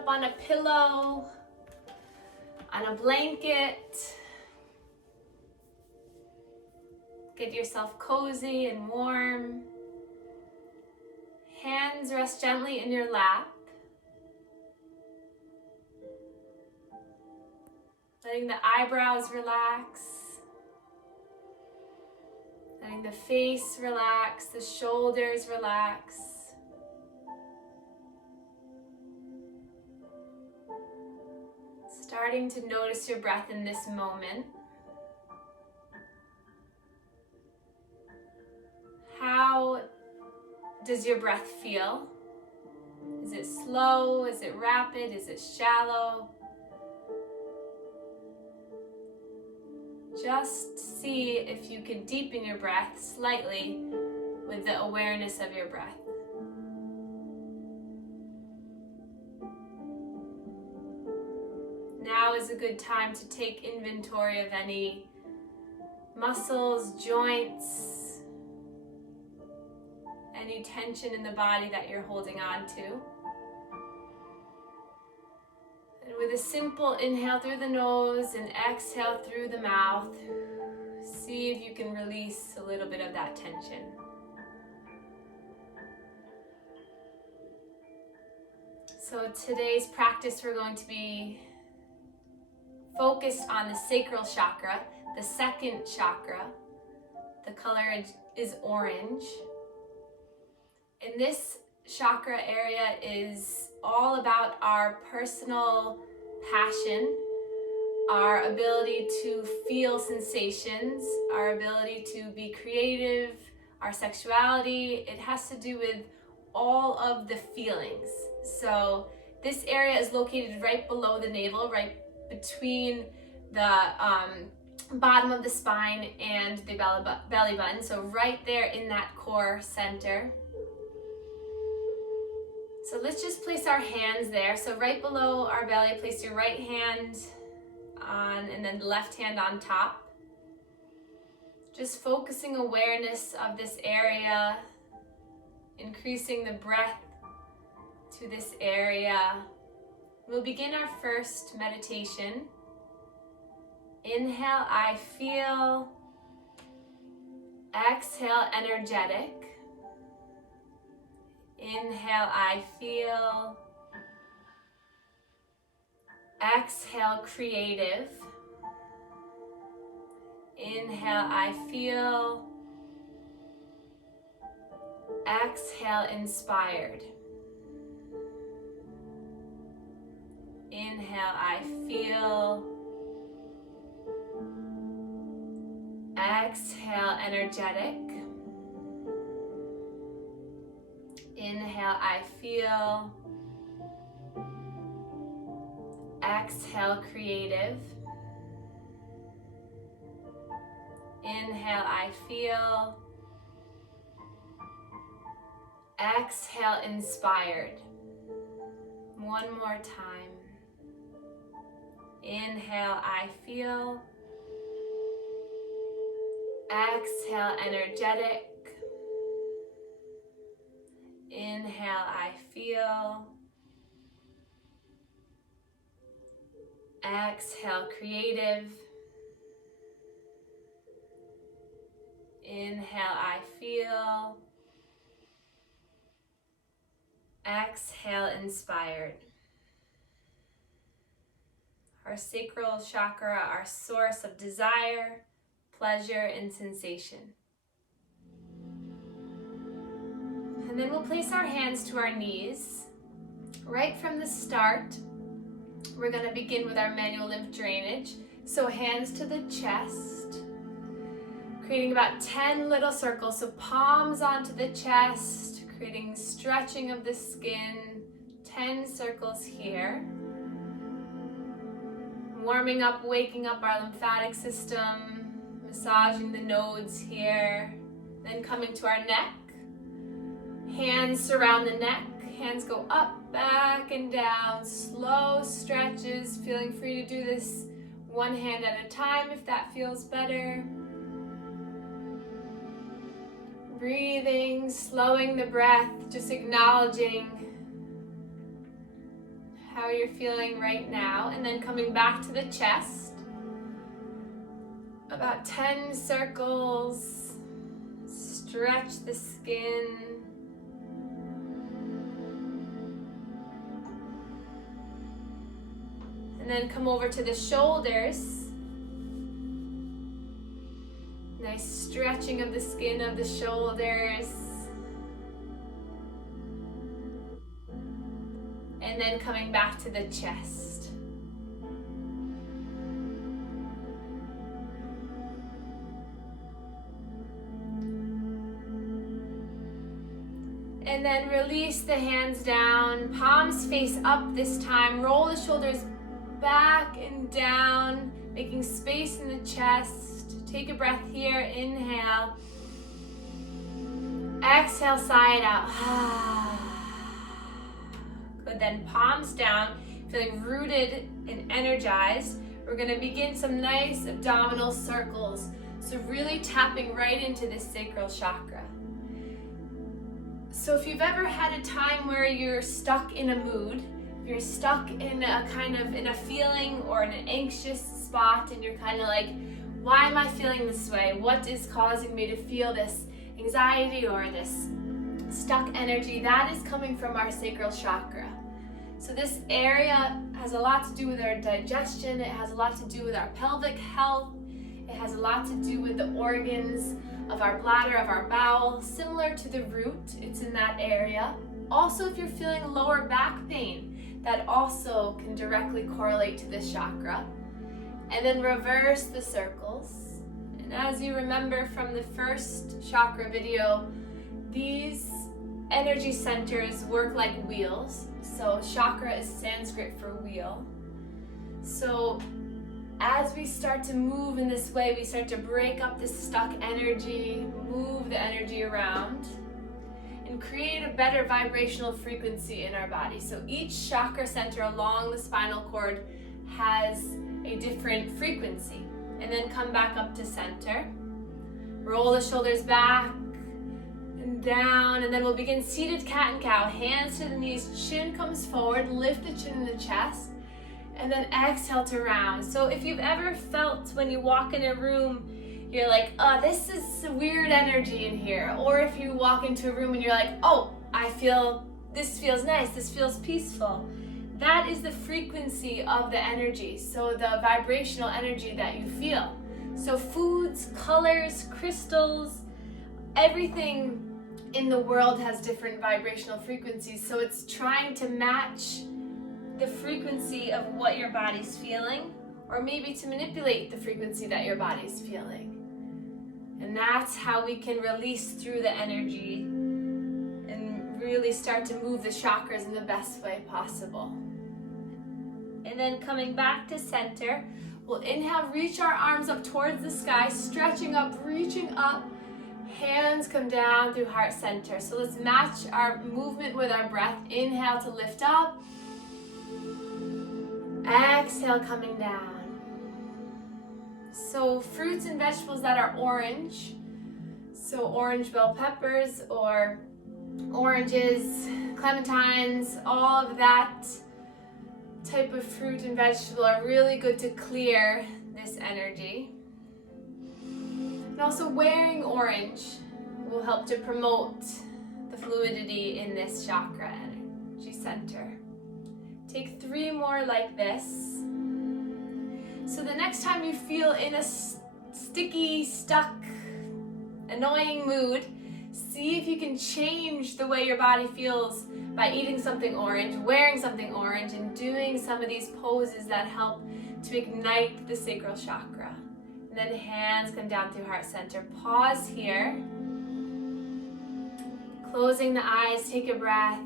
up on a pillow, on a blanket. Get yourself cozy and warm. Hands rest gently in your lap. Letting the eyebrows relax. Letting the face relax, the shoulders relax. Starting to notice your breath in this moment. How does your breath feel? Is it slow? Is it rapid? Is it shallow? Just see if you can deepen your breath slightly with the awareness of your breath. Now is a good time to take inventory of any muscles, joints, any tension in the body that you're holding on to. And with a simple inhale through the nose and exhale through the mouth, see if you can release a little bit of that tension. So today's practice, we're going to be focused on the sacral chakra, the second chakra. The color is orange. And this chakra area is all about our personal passion, our ability to feel sensations, our ability to be creative, our sexuality. It has to do with all of the feelings. So this area is located right below the navel, right between the bottom of the spine and the belly button. So right there in that core center. So let's just place our hands there. So right below our belly, place your right hand on and then the left hand on top. Just focusing awareness of this area, increasing the breath to this area. We'll begin our first meditation. Inhale, I feel. Exhale, energetic. Inhale, I feel. Exhale, creative. Inhale, I feel. Exhale, inspired. Inhale, I feel. Exhale, energetic. Inhale, I feel. Exhale, creative. Inhale, I feel. Exhale, inspired. One more time. Inhale, I feel. Exhale, energetic. Inhale, I feel. Exhale, creative. Inhale, I feel. Exhale, inspired. Our sacral chakra, our source of desire, pleasure, and sensation. And then we'll place our hands to our knees. Right from the start, we're going to begin with our manual lymph drainage. So hands to the chest, creating about 10 little circles. So palms onto the chest, creating stretching of the skin, 10 circles here. Warming up, waking up our lymphatic system, massaging the nodes here, then coming to our neck. Hands surround the neck, hands go up, back, and down, slow stretches, feeling free to do this one hand at a time if that feels better. Breathing, slowing the breath, just acknowledging how you're feeling right now, and then coming back to the chest. About 10 circles. Stretch the skin. And then come over to the shoulders. Nice stretching of the skin of the shoulders. And then coming back to the chest. And then release the hands down, palms face up this time. Roll the shoulders back and down, making space in the chest. Take a breath here, inhale. Exhale, sigh it out. Good, then palms down, feeling rooted and energized. We're gonna begin some nice abdominal circles. So really tapping right into this sacral chakra. So if you've ever had a time where you're stuck in a mood, you're stuck in a feeling or in an anxious spot, and you're kind of like, why am I feeling this way? What is causing me to feel this anxiety or this stuck energy? That is coming from our sacral chakra. So this area has a lot to do with our digestion. It has a lot to do with our pelvic health. It has a lot to do with the organs of our bladder, of our bowel, similar to the root. It's in that area. Also, if you're feeling lower back pain, that also can directly correlate to this chakra. And then reverse the circles. And as you remember from the first chakra video, these energy centers work like wheels. So chakra is Sanskrit for wheel. So as we start to move in this way, we start to break up this stuck energy, move the energy around, and create a better vibrational frequency in our body. So each chakra center along the spinal cord has a different frequency. And then come back up to center. Roll the shoulders back and down, and then we'll begin seated cat and cow. Hands to the knees, chin comes forward, lift the chin in the chest. And then exhale to round. So if you've ever felt when you walk in a room, you're like, oh, this is weird energy in here. Or if you walk into a room and you're like, oh, this feels nice, this feels peaceful. That is the frequency of the energy. So the vibrational energy that you feel. So foods, colors, crystals, everything in the world has different vibrational frequencies. So it's trying to match the frequency of what your body's feeling, or maybe to manipulate the frequency that your body's feeling. And that's how we can release through the energy and really start to move the chakras in the best way possible. And then coming back to center, we'll inhale, reach our arms up towards the sky, stretching up, reaching up. Hands come down through heart center. So let's match our movement with our breath. Inhale to lift up. Exhale, coming down. So fruits and vegetables that are orange, so orange bell peppers or oranges, clementines, all of that type of fruit and vegetable are really good to clear this energy. And also wearing orange will help to promote the fluidity in this chakra energy center. Take 3 more like this. So the next time you feel in a sticky, stuck, annoying mood, see if you can change the way your body feels by eating something orange, wearing something orange, and doing some of these poses that help to ignite the sacral chakra. And then hands come down through heart center. Pause here. Closing the eyes, take a breath.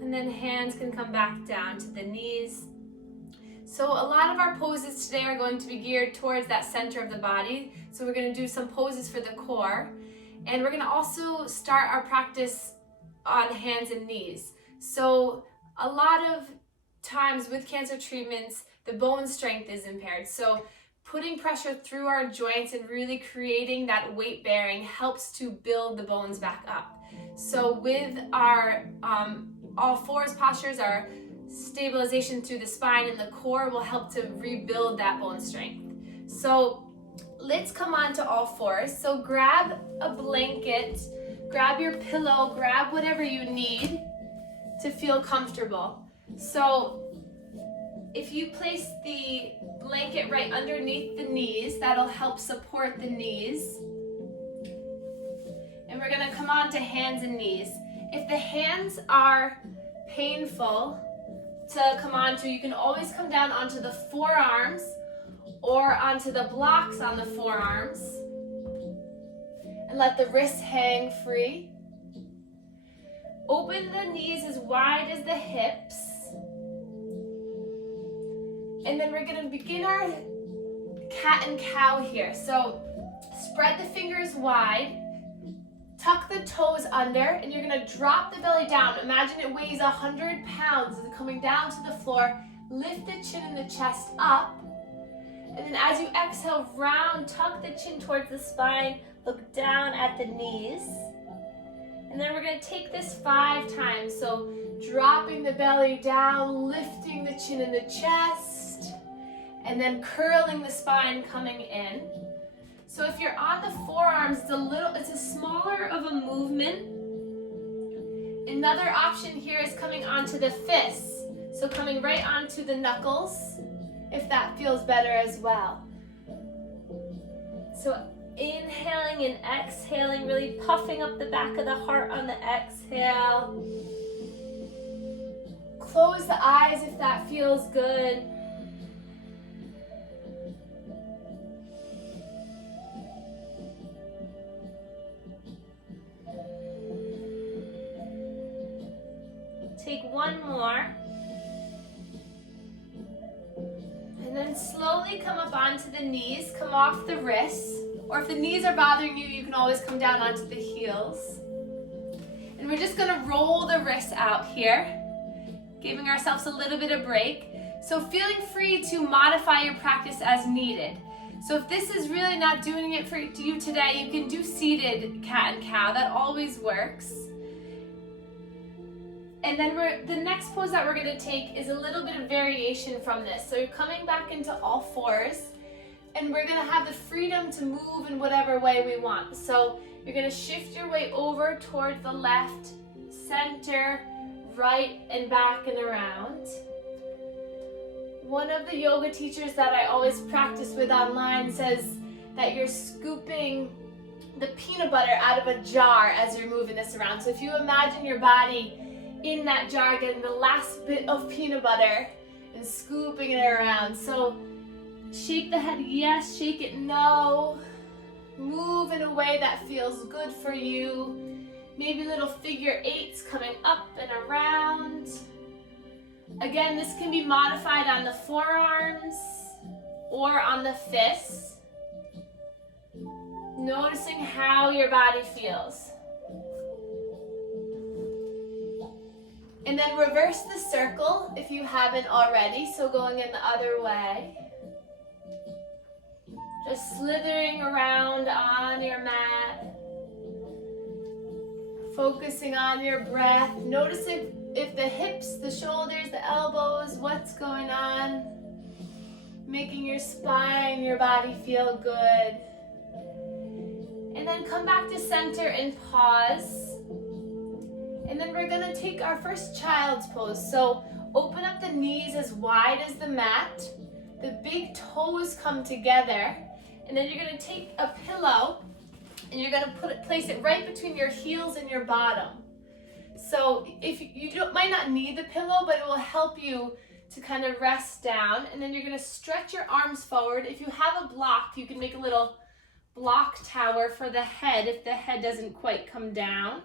And then hands can come back down to the knees. So a lot of our poses today are going to be geared towards that center of the body. So we're going to do some poses for the core. And we're going to also start our practice on hands and knees. So a lot of times with cancer treatments, the bone strength is impaired. So putting pressure through our joints and really creating that weight bearing helps to build the bones back up. So with our all fours postures, our stabilization through the spine and the core will help to rebuild that bone strength. So let's come on to all fours. So grab a blanket, grab your pillow, grab whatever you need to feel comfortable. So if you place the blanket right underneath the knees, that'll help support the knees. And we're gonna come on to hands and knees. If the hands are painful to come onto, you can always come down onto the forearms or onto the blocks on the forearms and let the wrists hang free. Open the knees as wide as the hips. And then we're gonna begin our cat and cow here. So spread the fingers wide, tuck the toes under, and you're gonna drop the belly down. Imagine it weighs 100 pounds and coming down to the floor. Lift the chin and the chest up. And then as you exhale, round, tuck the chin towards the spine, look down at the knees. And then we're gonna take this 5 times. So dropping the belly down, lifting the chin and the chest, and then curling the spine coming in. So if you're on the forearms, it's a smaller of a movement. Another option here is coming onto the fists. So coming right onto the knuckles, if that feels better as well. So inhaling and exhaling, really puffing up the back of the heart on the exhale. Close the eyes if that feels good. Take one more. And then slowly come up onto the knees, come off the wrists. Or if the knees are bothering you, you can always come down onto the heels. And we're just gonna roll the wrists out here, giving ourselves a little bit of break. So feeling free to modify your practice as needed. So if this is really not doing it for you today, you can do seated cat and cow. That always works. And then the next pose that we're gonna take is a little bit of variation from this. So you're coming back into all fours, and we're gonna have the freedom to move in whatever way we want. So you're gonna shift your weight over towards the left, center, right, and back and around. One of the yoga teachers that I always practice with online says that you're scooping the peanut butter out of a jar as you're moving this around. So if you imagine your body in that jar, getting the last bit of peanut butter and scooping it around. So shake the head yes, shake it no. Move in a way that feels good for you. Maybe little figure eights coming up and around. Again, this can be modified on the forearms or on the fists. Noticing how your body feels. And then reverse the circle if you haven't already, so going in the other way. Just slithering around on your mat. Focusing on your breath. Notice if the hips, the shoulders, the elbows, what's going on. Making your spine, your body feel good. And then come back to center and pause. And then we're gonna take our first child's pose. So open up the knees as wide as the mat. The big toes come together. And then you're gonna take a pillow and you're gonna place it right between your heels and your bottom. So if you might not need the pillow, but it will help you to kind of rest down. And then you're gonna stretch your arms forward. If you have a block, you can make a little block tower for the head if the head doesn't quite come down.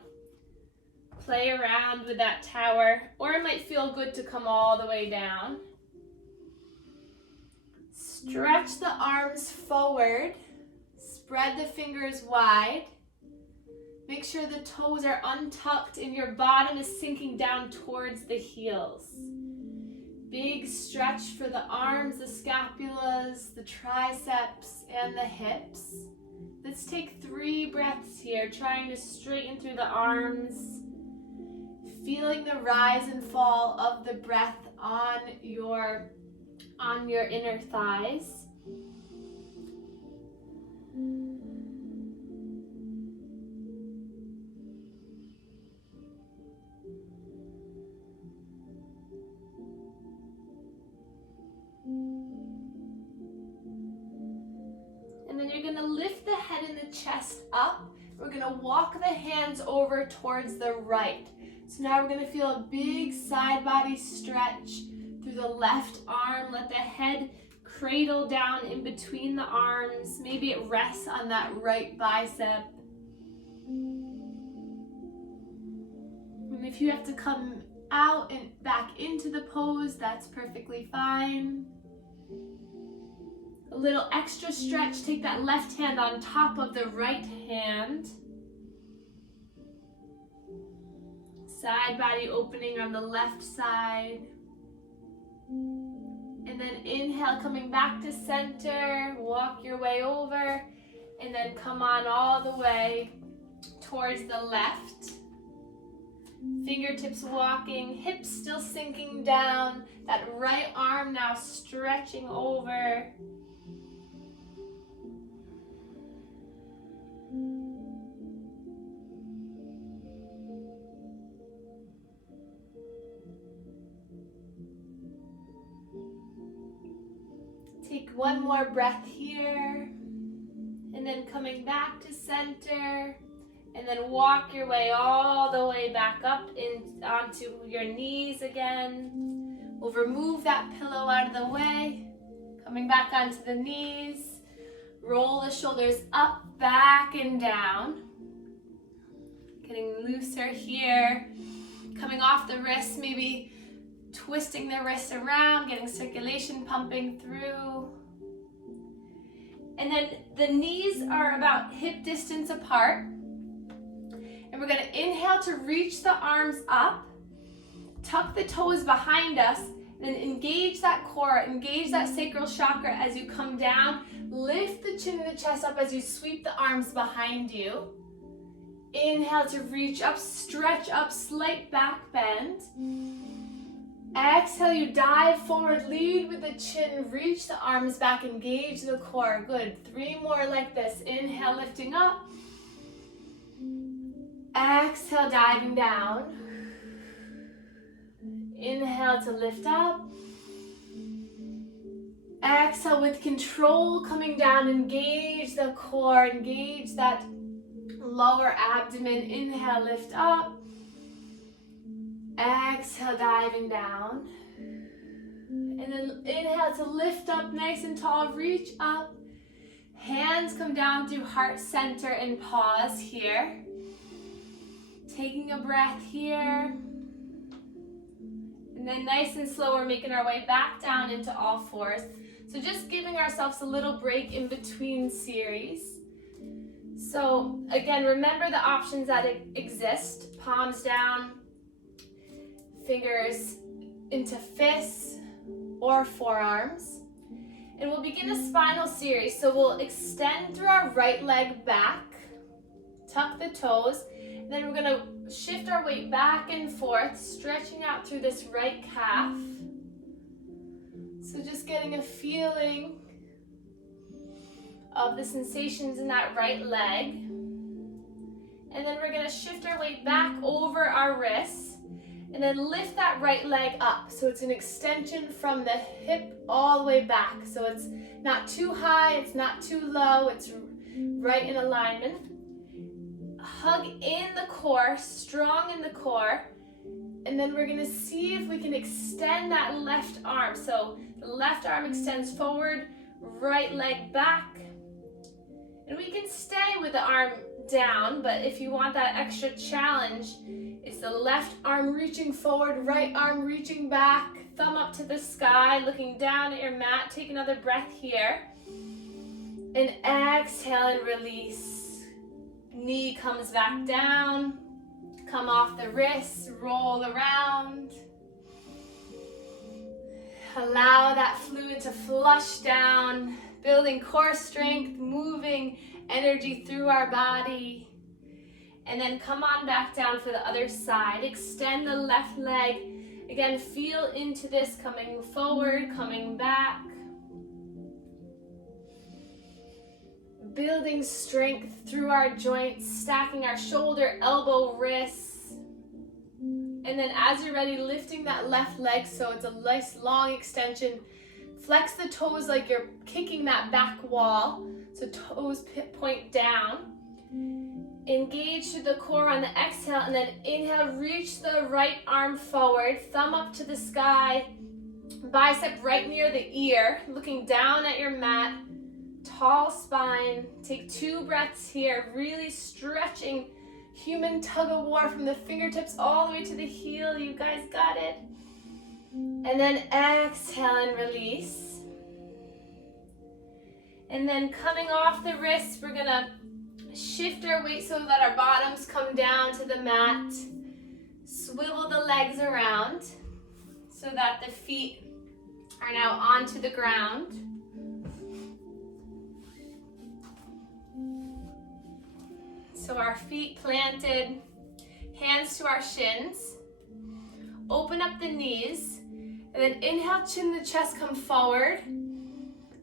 Play around with that tower, or it might feel good to come all the way down. Stretch the arms forward, spread the fingers wide. Make sure the toes are untucked and your bottom is sinking down towards the heels. Big stretch for the arms, the scapulas, the triceps, and the hips. Let's take 3 breaths here, trying to straighten through the arms, feeling the rise and fall of the breath on your inner thighs. And then you're going to lift the head and the chest up. We're going to walk the hands over towards the right. So now we're going to feel a big side body stretch through the left arm. Let the head cradle down in between the arms. Maybe it rests on that right bicep. And if you have to come out and back into the pose, that's perfectly fine. A little extra stretch, take that left hand on top of the right hand. Side body opening on the left side. And then inhale, coming back to center, walk your way over, and then come on all the way towards the left. Fingertips walking, hips still sinking down, that right arm now stretching over. Take one more breath here, and then coming back to center, and then walk your way all the way back up onto your knees again. We'll remove that pillow out of the way, coming back onto the knees, roll the shoulders up, back, and down. Getting looser here, coming off the wrists, maybe twisting the wrists around, getting circulation pumping through. And then the knees are about hip distance apart. And we're going to inhale to reach the arms up, tuck the toes behind us, and then engage that core, engage that sacral chakra as you come down. Lift the chin and the chest up as you sweep the arms behind you. Inhale to reach up, stretch up, slight back bend. Exhale, you dive forward, lead with the chin, reach the arms back, engage the core. Good. 3 more like this. Inhale, lifting up. Exhale, diving down. Inhale to lift up. Exhale with control, coming down, engage the core, engage that lower abdomen. Inhale, lift up. Exhale, diving down. And then inhale to lift up nice and tall, reach up. Hands come down through heart center and pause here. Taking a breath here. And then nice and slow, we're making our way back down into all fours. So just giving ourselves a little break in between series. So again, remember the options that exist. Palms down, fingers into fists or forearms. And we'll begin a spinal series. So we'll extend through our right leg back, tuck the toes, and then we're gonna shift our weight back and forth, stretching out through this right calf. So just getting a feeling of the sensations in that right leg. And then we're gonna shift our weight back over our wrists and then lift that right leg up. So it's an extension from the hip all the way back. So it's not too high, it's not too low, it's right in alignment. Hug in the core, strong in the core. And then we're gonna see if we can extend that left arm. So the left arm extends forward, right leg back. And we can stay with the arm down, but if you want that extra challenge, it's the left arm reaching forward, right arm reaching back, thumb up to the sky, looking down at your mat. Take another breath here. And exhale and release. Knee comes back down. Come off the wrists, roll around. Allow that fluid to flush down, building core strength, moving energy through our body. And then come on back down for the other side. Extend the left leg. Again, feel into this, coming forward, coming back. Building strength through our joints, stacking our shoulder, elbow, wrists. And then as you're ready, lifting that left leg so it's a nice long extension. Flex the toes like you're kicking that back wall. So toes point down. Engage through the core on the exhale, and then inhale, reach the right arm forward, thumb up to the sky, bicep right near the ear, looking down at your mat, tall spine. Take 2 breaths here, really stretching, human tug of war from the fingertips all the way to the heel. You guys got it. And then exhale and release. And then coming off the wrists, we're gonna shift our weight so that our bottoms come down to the mat. Swivel the legs around so that the feet are now onto the ground. So our feet planted, hands to our shins. Open up the knees, and then inhale, chin to chest, come forward.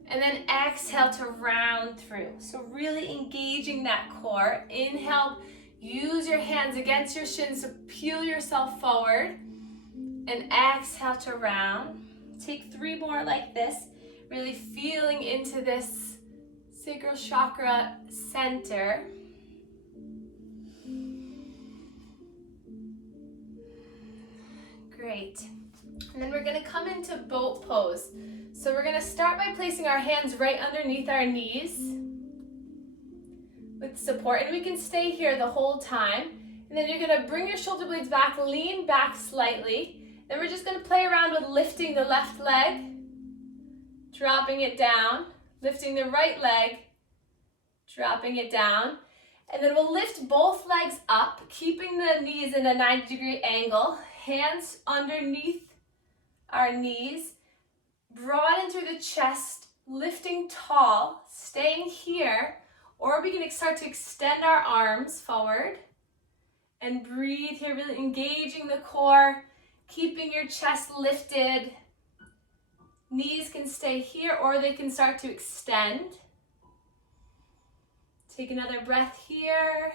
And then exhale to round through. So really engaging that core. Inhale, use your hands against your shins to peel yourself forward. And exhale to round. Take 3 more like this. Really feeling into this sacral chakra center. Great. And then we're gonna come into boat pose. So we're gonna start by placing our hands right underneath our knees with support, and we can stay here the whole time. And then you're gonna bring your shoulder blades back, lean back slightly. Then we're just gonna play around with lifting the left leg, dropping it down, lifting the right leg, dropping it down. And then we'll lift both legs up, keeping the knees in a 90-degree angle, hands underneath our knees, broaden through the chest, lifting tall, staying here, or we can start to extend our arms forward and breathe here, really engaging the core, keeping your chest lifted. Knees can stay here or they can start to extend. Take another breath here.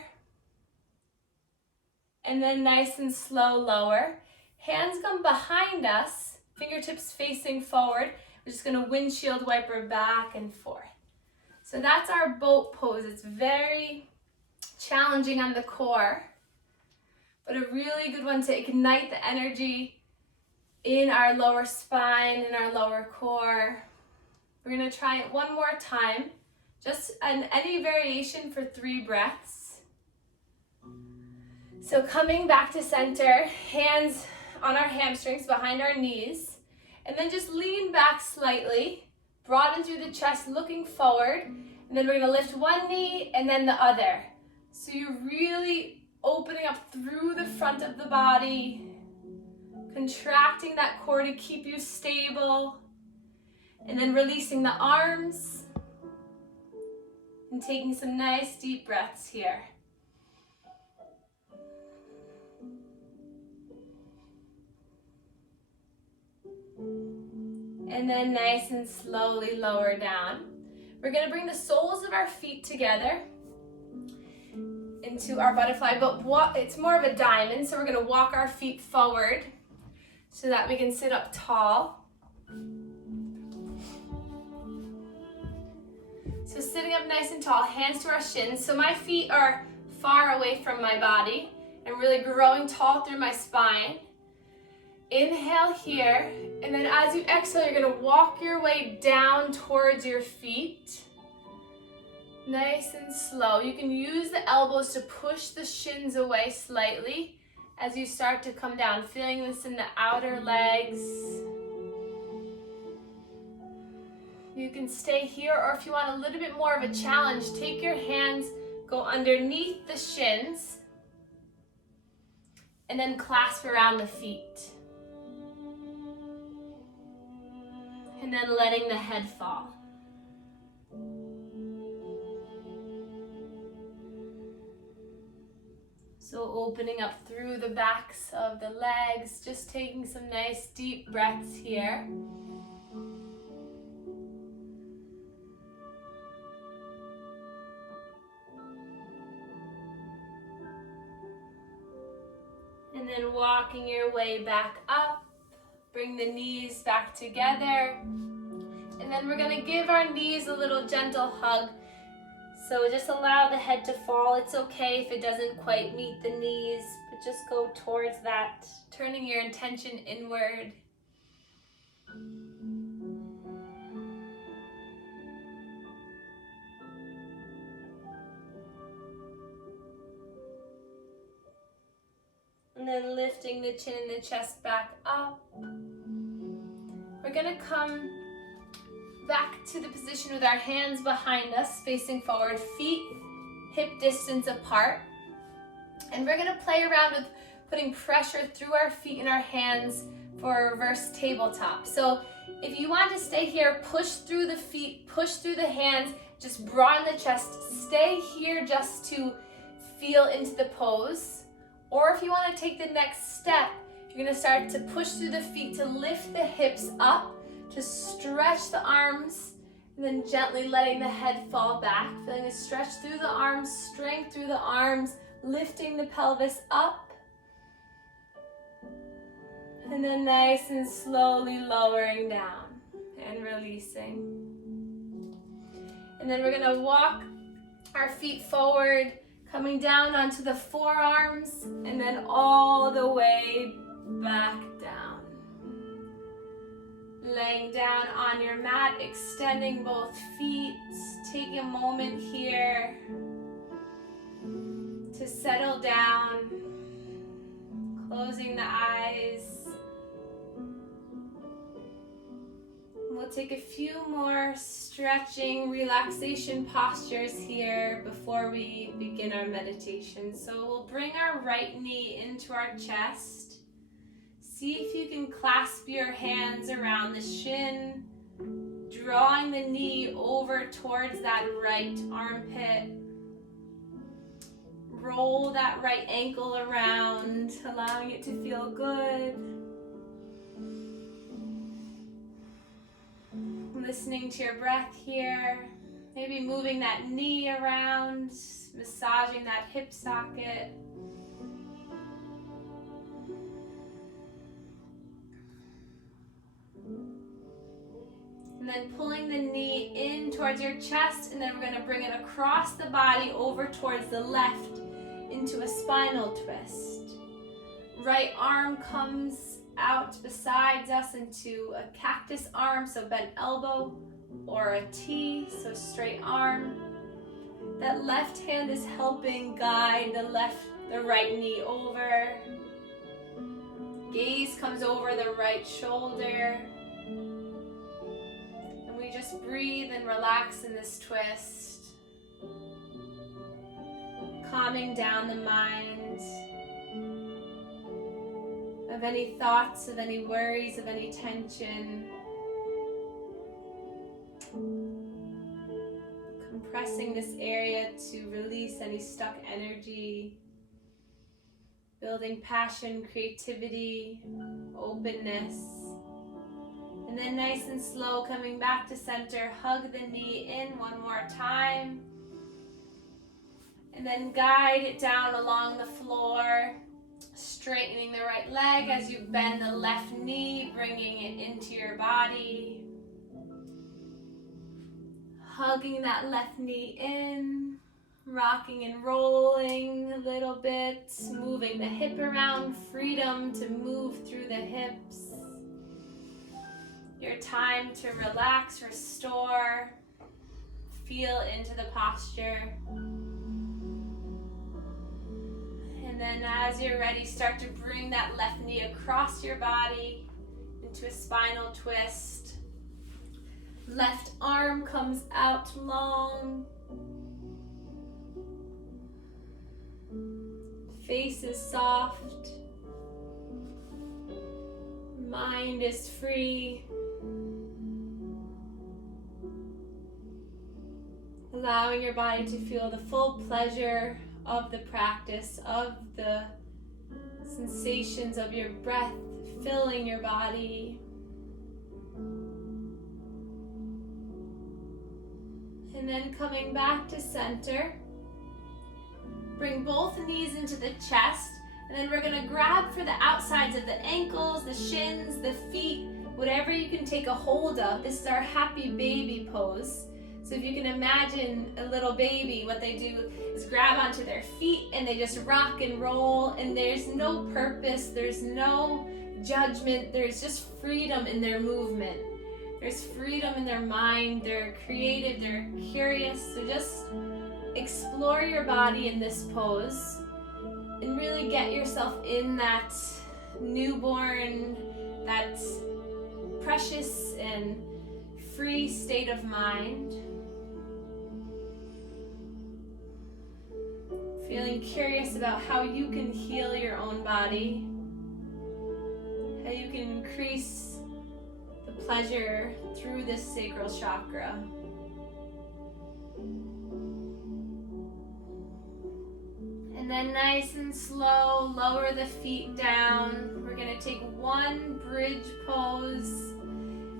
And then nice and slow, lower. Hands come behind us, fingertips facing forward. We're just gonna windshield wiper back and forth. So that's our boat pose. It's very challenging on the core, but a really good one to ignite the energy in our lower spine and our lower core. We're gonna try it one more time, just in any variation for 3 breaths. So coming back to center, hands on our hamstrings behind our knees, and then just lean back slightly, broaden through the chest, looking forward, and then we're gonna lift one knee and then the other. So you're really opening up through the front of the body, contracting that core to keep you stable, and then releasing the arms, and taking some nice deep breaths here. And then nice and slowly lower down. We're gonna bring the soles of our feet together into our butterfly, but it's more of a diamond, so we're gonna walk our feet forward so that we can sit up tall. So sitting up nice and tall, hands to our shins. So my feet are far away from my body and really growing tall through my spine. Inhale here, and then as you exhale, you're gonna walk your way down towards your feet. Nice and slow. You can use the elbows to push the shins away slightly as you start to come down, feeling this in the outer legs. You can stay here, or if you want a little bit more of a challenge, take your hands, go underneath the shins, and then clasp around the feet. and then letting the head fall. So opening up through the backs of the legs, just taking some nice deep breaths here. And then walking your way back up, bring the knees back together. And then we're gonna give our knees a little gentle hug. So just allow the head to fall. It's okay if it doesn't quite meet the knees, but just go towards that, turning your intention inward. And then lifting the chin and the chest back up. We're gonna come back to the position with our hands behind us, facing forward, feet hip distance apart. And we're gonna play around with putting pressure through our feet and our hands for a reverse tabletop. So if you want to stay here, push through the feet, push through the hands, just broaden the chest, stay here just to feel into the pose. Or if you want to take the next step, you're gonna start to push through the feet to lift the hips up, to stretch the arms, and then gently letting the head fall back, feeling a stretch through the arms, strength through the arms, lifting the pelvis up, and then nice and slowly lowering down and releasing. And then we're gonna walk our feet forward, coming down onto the forearms, and then all the way back down. Laying down on your mat, extending both feet. Take a moment here to settle down, closing the eyes. We'll take a few more stretching, relaxation postures here before we begin our meditation. So we'll bring our right knee into our chest. See if you can clasp your hands around the shin, drawing the knee over towards that right armpit. Roll that right ankle around, allowing it to feel good. Listening to your breath here. Maybe moving that knee around, massaging that hip socket. And then pulling the knee in towards your chest, and then we're going to bring it across the body over towards the left into a spinal twist. Right arm comes out besides us into a cactus arm, so bent elbow, or a T, so straight arm. That left hand is helping guide the right knee over. Gaze comes over the right shoulder. And we just breathe and relax in this twist. Calming down the mind of any thoughts, of any worries, of any tension. Compressing this area to release any stuck energy. Building passion, creativity, openness. And then nice and slow, coming back to center, hug the knee in one more time. And then guide it down along the floor, straightening the right leg as you bend the left knee, bringing it into your body. Hugging that left knee in, rocking and rolling a little bit, moving the hip around, freedom to move through the hips. Your time to relax, restore, feel into the posture. And then as you're ready, start to bring that left knee across your body into a spinal twist. Left arm comes out long. Face is soft. Mind is free. allowing your body to feel the full pleasure of the practice, of the sensations of your breath filling your body. And then coming back to center, bring both knees into the chest, and then we're going to grab for the outsides of the ankles, the shins, the feet, whatever you can take a hold of. This is our happy baby pose. So if you can imagine a little baby, what they do is grab onto their feet and they just rock and roll, and there's no purpose, there's no judgment, there's just freedom in their movement. There's freedom in their mind, they're creative, they're curious. So just explore your body in this pose and really get yourself in that newborn, that precious and free state of mind. Feeling curious about how you can heal your own body, how you can increase the pleasure through this sacral chakra. And then nice and slow, lower the feet down. We're going to take one bridge pose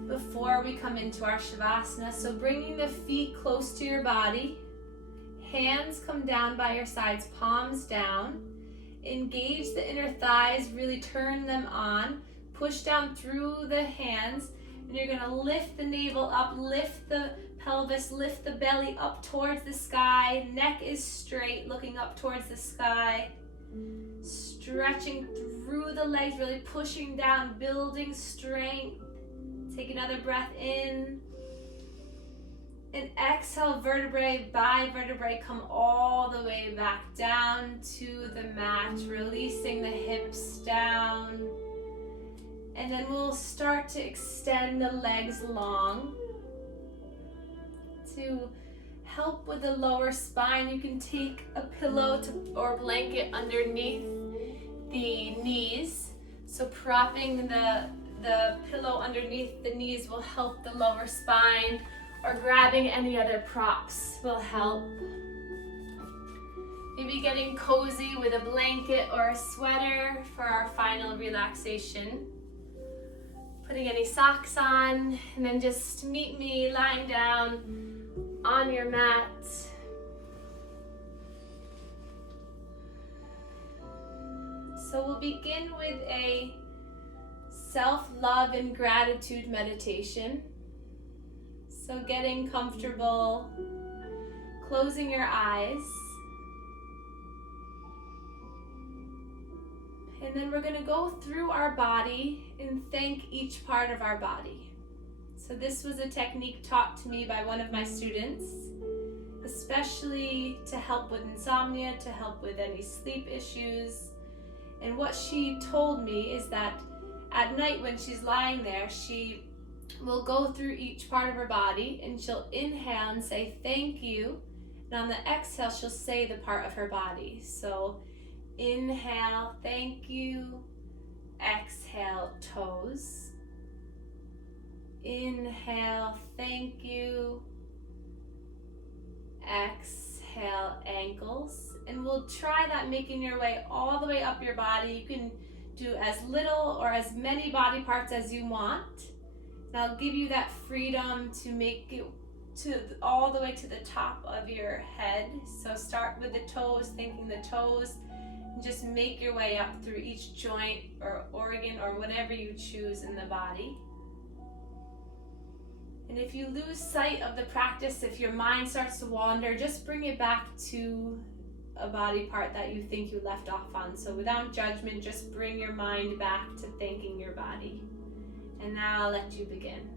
before we come into our Shavasana. So bringing the feet close to your body. Hands come down by your sides, palms down. Engage the inner thighs, really turn them on. Push down through the hands, and you're going to lift the navel up, lift the pelvis, lift the belly up towards the sky. Neck is straight, looking up towards the sky. Stretching through the legs, really pushing down, building strength. Take another breath in. And exhale, vertebrae by vertebrae, come all the way back down to the mat, releasing the hips down. And then we'll start to extend the legs long. To help with the lower spine, you can take a pillow or blanket underneath the knees. So propping the pillow underneath the knees will help the lower spine, or grabbing any other props will help. Maybe getting cozy with a blanket or a sweater for our final relaxation. Putting any socks on, and then just meet me lying down on your mat. So we'll begin with a self-love and gratitude meditation. So getting comfortable, closing your eyes. And then we're going to go through our body and thank each part of our body. So this was a technique taught to me by one of my students, especially to help with insomnia, to help with any sleep issues. And what she told me is that at night when she's lying there, she will go through each part of her body, and she'll inhale and say thank you, and on the exhale she'll say the part of her body. So inhale, thank you. Exhale, toes. Inhale, thank you. Exhale, ankles. And we'll try that, making your way all the way up your body. You can do as little or as many body parts as you want. And I'll give you that freedom to make it to all the way to the top of your head. So start with the toes, thanking the toes, and just make your way up through each joint or organ or whatever you choose in the body. And if you lose sight of the practice, if your mind starts to wander, just bring it back to a body part that you think you left off on. So without judgment, just bring your mind back to thanking your body. And now I'll let you begin.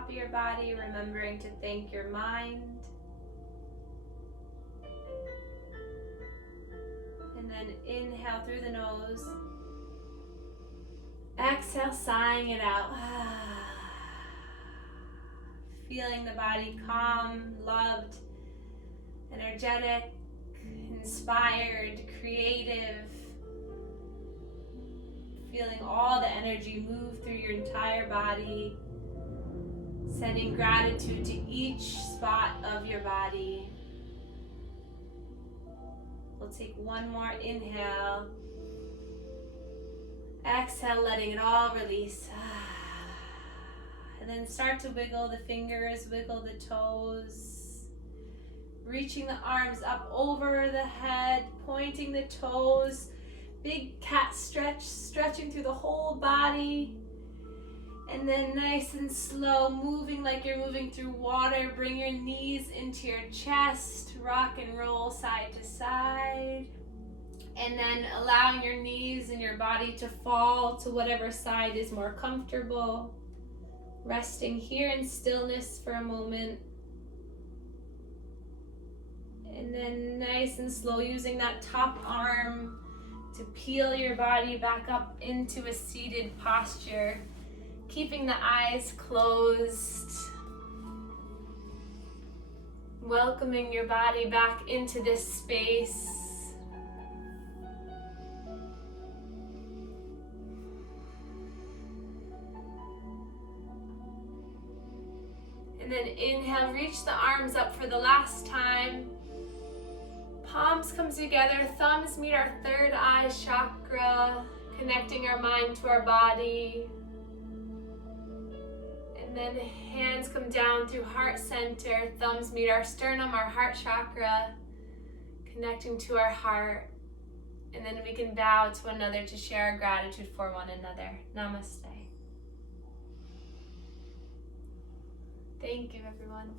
top of your body, remembering to thank your mind. And then inhale through the nose. Exhale, sighing it out. Feeling the body calm, loved, energetic, inspired, creative. Feeling all the energy move through your entire body. Sending gratitude to each spot of your body. We'll take one more inhale. Exhale, letting it all release. And then start to wiggle the fingers, wiggle the toes. Reaching the arms up over the head, pointing the toes. Big cat stretch, stretching through the whole body. And then nice and slow, moving like you're moving through water. Bring your knees into your chest. Rock and roll side to side. And then allowing your knees and your body to fall to whatever side is more comfortable. Resting here in stillness for a moment. And then nice and slow, using that top arm to peel your body back up into a seated posture. Keeping the eyes closed. Welcoming your body back into this space. And then inhale, reach the arms up for the last time. Palms come together, thumbs meet our third eye chakra, connecting our mind to our body. And then hands come down through heart center, thumbs meet our sternum, our heart chakra, connecting to our heart. And then we can bow to one another to share our gratitude for one another. Namaste. Thank you, everyone.